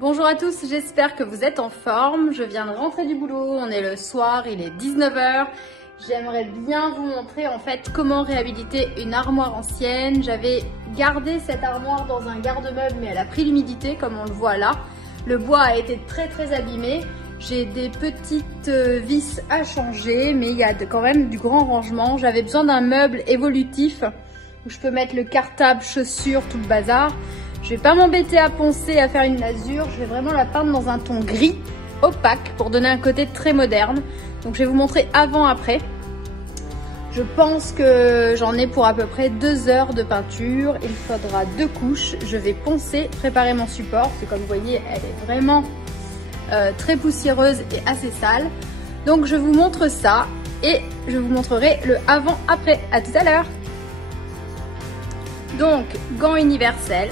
Bonjour à tous, j'espère que vous êtes en forme. Je viens de rentrer du boulot, on est le soir, il est 19 h. J'aimerais bien vous montrer en fait comment réhabiliter une armoire ancienne. J'avais gardé cette armoire dans un garde-meuble mais elle a pris l'humidité comme on le voit là. Le bois a été très abîmé. J'ai des petites vis à changer mais il y a quand même du grand rangement. J'avais besoin d'un meuble évolutif où je peux mettre le cartable, chaussures, tout le bazar. Je vais pas m'embêter à poncer, à faire une lasure. Je vais vraiment la peindre dans un ton gris opaque pour donner un côté très moderne. Donc je vais vous montrer avant-après. Je pense que j'en ai pour à peu près 2 heures de peinture. Il faudra 2 couches. Je vais poncer, préparer mon support. Parce que comme vous voyez, elle est vraiment très poussiéreuse et assez sale. Donc je vous montre ça et je vous montrerai le avant-après. À tout à l'heure. Donc, gants universels.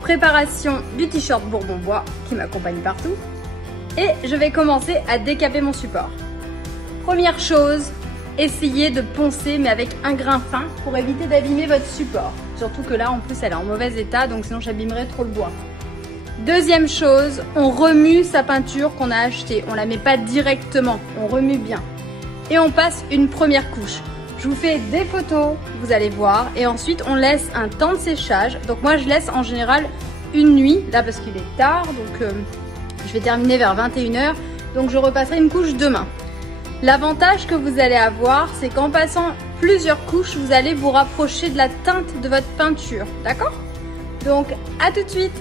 Préparation du t-shirt Bourbon Bois qui m'accompagne partout. Et je vais commencer à décaper mon support. Première chose, essayez de poncer mais avec un grain fin pour éviter d'abîmer votre support. Surtout que là en plus elle est en mauvais état donc sinon j'abîmerais trop le bois. Deuxième chose, on remue sa peinture qu'on a achetée. On la met pas directement, on remue bien. Et on passe une première couche. Je vous fais des photos, vous allez voir, et ensuite on laisse un temps de séchage. Donc moi je laisse en général une nuit, là parce qu'il est tard, donc je vais terminer vers 21 h, donc je repasserai une couche demain. L'avantage que vous allez avoir, c'est qu'en passant plusieurs couches, vous allez vous rapprocher de la teinte de votre peinture, d'accord? Donc à tout de suite.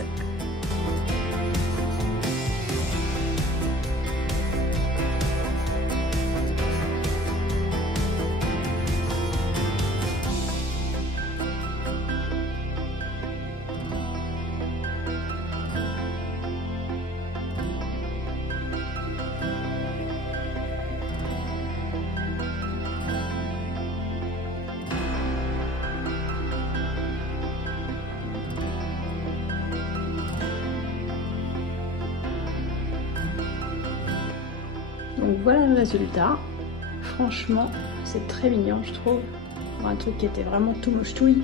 Donc voilà le résultat. Franchement, c'est très mignon, je trouve. Pour un truc qui était vraiment tout mouche-touille.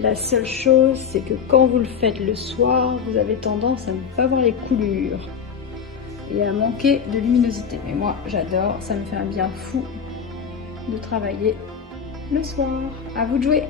La seule chose, c'est que quand vous le faites le soir, vous avez tendance à ne pas voir les coulures et à manquer de luminosité. Mais moi, j'adore, ça me fait un bien fou de travailler le soir. À vous de jouer!